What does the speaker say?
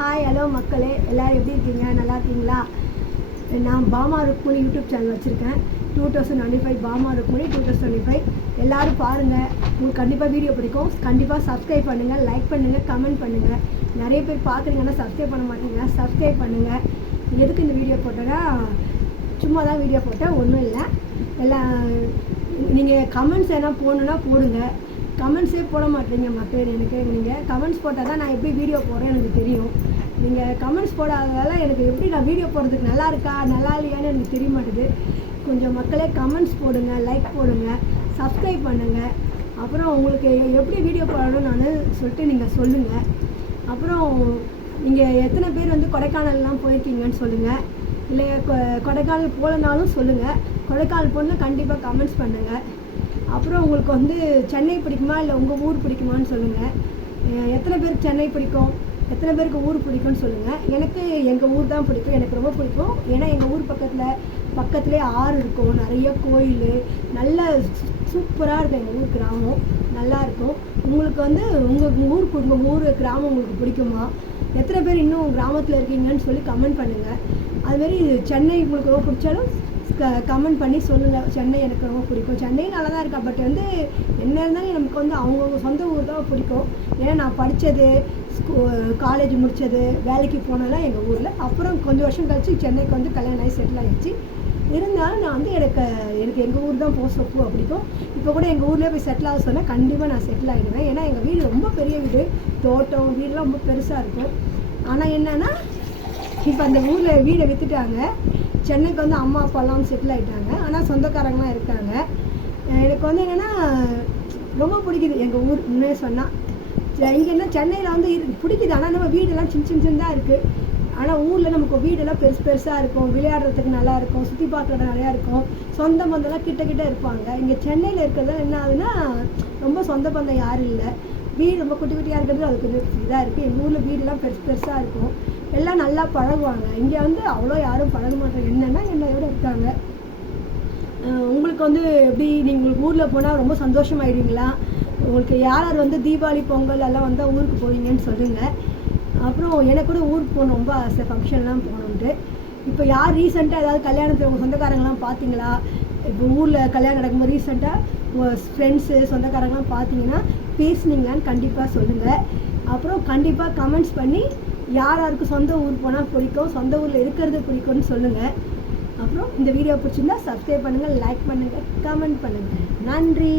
Hi hello மக்களே, எல்லோரும் எப்படி இருக்கீங்க? நல்லா இருக்கீங்களா? நான் பாமா ருக்மணி யூடியூப் சேனல் வச்சுருக்கேன். 2025 பாமா ருக்மணி 2025. எல்லோரும் பாருங்கள், உங்களுக்கு கண்டிப்பாக வீடியோ பிடிக்கும். கண்டிப்பாக சப்ஸ்கிரைப் பண்ணுங்கள், லைக் பண்ணுங்கள், கமெண்ட் பண்ணுங்கள். நிறைய பேர் பார்க்குறீங்கன்னா சப்ஸ்கிரைப் பண்ண மாட்டீங்க, சப்ஸ்கிரைப் பண்ணுங்கள். எதுக்கு இந்த வீடியோ போட்டேன்னா, சும்மா தான் வீடியோ போட்டேன், ஒன்றும் இல்லை. எல்லாம் நீங்கள் கமெண்ட்ஸ் எதனா போடணுன்னா போடுங்க. கமெண்ட்ஸே போட மாட்டேங்க மக்கள். எனக்கு நீங்கள் கமெண்ட்ஸ் போட்டால் தான் நான் எப்படி வீடியோ போடுறேன் எனக்கு தெரியும். நீங்கள் கமெண்ட்ஸ் போடாததால் எனக்கு எப்படி நான் வீடியோ போடுறதுக்கு நல்லா இருக்கா நல்லா இல்லையான்னு எனக்கு தெரிய மாட்டேது. கொஞ்சம் மக்களே கமெண்ட்ஸ் போடுங்க, லைக் போடுங்க, சப்ஸ்கிரைப் பண்ணுங்கள். அப்புறம் உங்களுக்கு எப்படி வீடியோ போடணும்னு நான் சொல்லிட்டு நீங்கள் சொல்லுங்கள். அப்புறம் நீங்கள் எத்தனை பேர் கொடைக்கானல்லாம் போயிருக்கீங்கன்னு சொல்லுங்கள். இல்லை கொடைக்கானல் போகலனாலும் சொல்லுங்கள். கொடைக்கானல் போனால் கண்டிப்பாக கமெண்ட்ஸ் பண்ணுங்கள். அப்புறம் உங்களுக்கு சென்னை பிடிக்குமா இல்லை உங்கள் ஊர் பிடிக்குமான்னு சொல்லுங்கள். எத்தனை பேருக்கு சென்னை பிடிக்கும், எத்தனை பேருக்கு ஊர் பிடிக்கும்னு சொல்லுங்கள். எனக்கு எங்கள் ஊர் தான் பிடிக்கும், எனக்கு ரொம்ப பிடிக்கும். ஏன்னா எங்கள் ஊர் பக்கத்துலேயே ஆறு இருக்கும், நிறைய கோயில், நல்ல சூப்பராக இருக்கும். எங்கள் ஊர் கிராமம் நல்லாயிருக்கும். உங்களுக்கு உங்கள் ஊர் கிராமம் உங்களுக்கு பிடிக்குமா? எத்தனை பேர் இன்னும் கிராமத்தில் இருக்கீங்கன்னு சொல்லி கமெண்ட் பண்ணுங்கள். அதுமாரி சென்னை உங்களுக்கு ரொம்ப பிடிச்சாலும் கமெண்ட் பண்ணி சொல்லுங்கள். சென்னை எனக்கு ரொம்ப பிடிக்கும், சென்னை நல்லா தான் இருக்கா. பட் என்ன இருந்தாலும் நமக்கு அவங்கவுங்க சொந்த ஊர் தான் பிடிக்கும். ஏன்னா நான் படித்தது, காலேஜ் முடித்தது, வேலைக்கு போனதெல்லாம் எங்கள் ஊரில். அப்புறம் கொஞ்சம் வருஷம் கழிச்சு சென்னைக்கு கல்யாணம் ஆகி செட்டில் ஆகிடுச்சு. இருந்தாலும் நான் எனக்கு எங்கள் ஊர் தான் போக பிடிக்கும். இப்போ கூட எங்கள் ஊர்லேயே போய் செட்டில் ஆக சொன்னால் கண்டிப்பாக நான் செட்டில் ஆகிடுவேன். ஏன்னா எங்கள் வீடு ரொம்ப பெரிய வீடு, தோட்டம், வீடெலாம் ரொம்ப பெருசாக இருக்கும். ஆனால் என்னென்னா இப்போ அந்த ஊரில் வீடை விற்றுட்டாங்க. சென்னைக்கு அம்மா அப்பாலாம் செட்டில் ஆகிட்டாங்க. ஆனால் சொந்தக்காரங்களாம் இருக்காங்க. எனக்கு என்னென்னா ரொம்ப பிடிக்குது எங்கள் ஊர். உண்மையாக சொன்னால் இங்கே என்ன சென்னையில் பிடிக்குது. ஆனால் நம்ம வீடெல்லாம் சின்னதாக இருக்குது. ஆனால் ஊரில் நமக்கு வீடெல்லாம் பெருசாக இருக்கும், விளையாடுறதுக்கு நல்லாயிருக்கும், சுற்றி பார்க்குறது நிறையா இருக்கும், சொந்த பந்தம்லாம் கிட்ட இருப்பாங்க. இங்கே சென்னையில் இருக்கிறது என்ன ஆகுதுன்னா ரொம்ப சொந்த பந்தம் யாரும் இல்லை. வீடு ரொம்ப குட்டி குட்டியாக இருக்கிறது அது கொஞ்சம் இதாக இருக்குது. எங்கள் ஊரில் வீடெல்லாம் பெருசாக இருக்கும், எல்லாம் நல்லா பழகுவாங்க. இங்கே அவ்வளோ யாரும் பழக மாட்டாங்க. என்னென்னா என்னையோட இருக்காங்க. உங்களுக்கு எப்படி நீங்கள் ஊரில் போனால் ரொம்ப சந்தோஷமாயிடுவீங்களா? உங்களுக்கு யார் தீபாவளி பொங்கல் எல்லாம் வந்தால் ஊருக்கு போவீங்கன்னு சொல்லுங்கள். அப்புறம் எனக்கு கூட ஊருக்கு போகணும் ரொம்ப ஆசை, ஃபங்க்ஷன்லாம் போகணுன்ட்டு. இப்போ யார் ரீசெண்டாக ஏதாவது கல்யாணத்தில் உங்கள் சொந்தக்காரங்களாம் பார்த்தீங்களா? இப்போ ஊரில் கல்யாணம் நடக்கும்போது ரீசெண்டாக உங்கள் ஃப்ரெண்ட்ஸு சொந்தக்காரங்களாம் பார்த்தீங்கன்னா பேசுனீங்களான்னு கண்டிப்பாக சொல்லுங்கள். அப்புறம் கண்டிப்பாக கமெண்ட்ஸ் பண்ணி யாருக்கு சொந்த ஊர் போனால் பிடிக்கும், சொந்த ஊரில் இருக்கிறது பிடிக்கும்னு சொல்லுங்கள். அப்புறம் இந்த வீடியோ பிடிச்சிருந்தா சப்ஸ்கிரைப் பண்ணுங்கள், லைக் பண்ணுங்கள், கமெண்ட் பண்ணுங்கள். நன்றி.